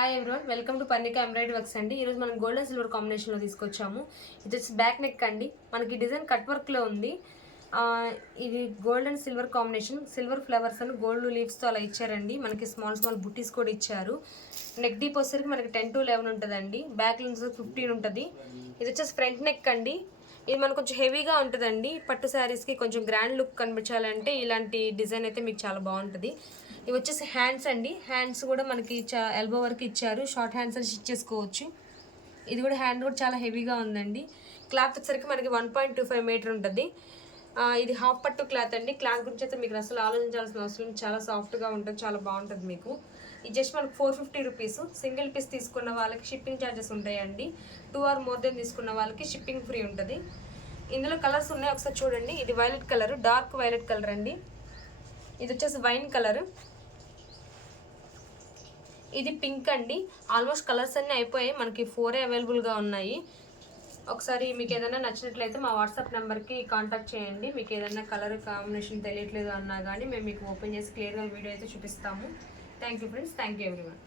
Hi everyone, welcome to Parnika embroidery works అండి. ఈరోజు మనం గోల్డ్ అండ్ సిల్వర్ కాంబినేషన్లో తీసుకొచ్చాము. ఇది వచ్చి బ్యాక్ నెక్ అండి. మనకి డిజైన్ కట్ వర్క్లో ఉంది. ఇది gold and silver combination, silver flowers అని గోల్డ్ లీవ్స్తో అలా ఇచ్చారండి. మనకి స్మాల్ స్మాల్ బుట్టీస్ కూడా ఇచ్చారు. నెక్ డీప్ వచ్చేసరికి మనకి 10 to 11 ఉంటుందండి. బ్యాక్ లెన్స్ 15 ఉంటుంది. ఇది వచ్చేసి ఫ్రంట్ నెక్ అండి. ఇది మనకు కొంచెం హెవీగా ఉంటుందండి. పట్టు శారీస్కి కొంచెం గ్రాండ్ లుక్ కనిపించాలంటే ఇలాంటి డిజైన్ అయితే మీకు చాలా బాగుంటుంది. ఇవి వచ్చేసి హ్యాండ్స్ అండి. హ్యాండ్స్ కూడా మనకి ఎల్బో వరకు ఇచ్చారు. షార్ట్ హ్యాండ్స్ అని స్టిచ్ చేసుకోవచ్చు. ఇది కూడా హ్యాండ్ కూడా చాలా హెవీగా ఉందండి. క్లాత్ వచ్చేసరికి మనకి 1.25 మీటర్ ఉంటుంది. ఇది హాఫ్ పట్టు క్లాత్ అండి. క్లాత్ గురించి అయితే మీకు అసలు ఆలోచించాల్సిన అవసరం, చాలా సాఫ్ట్గా ఉంటుంది, చాలా బాగుంటుంది మీకు. ఇది జస్ట్ మనకు 450 రూపీస్. సింగిల్ పీస్ తీసుకున్న వాళ్ళకి షిప్పింగ్ ఛార్జెస్ ఉంటాయండి. 2 or more దెన్ తీసుకున్న వాళ్ళకి షిప్పింగ్ ఫ్రీ ఉంటుంది. ఇందులో కలర్స్ ఉన్నాయి, ఒకసారి చూడండి. ఇది violet colour, dark violet colour అండి. ఇది వచ్చేసి వైన్ కలర్, ఇది పింక్ అండి. ఆల్మోస్ట్ కలర్స్ అన్నీ అయిపోయాయి, మనకి 4 అవైలబుల్గా ఉన్నాయి. ఒకసారి మీకు ఏదైనా నచ్చినట్లయితే మా వాట్సాప్ నెంబర్కి కాంటాక్ట్ చేయండి. మీకు ఏదైనా కలర్ కాంబినేషన్ తెలియట్లేదు అన్నా కానీ మేము మీకు ఓపెన్ చేసి క్లియర్గా వీడియో అయితే చూపిస్తాము. Thank you friends, thank you everyone.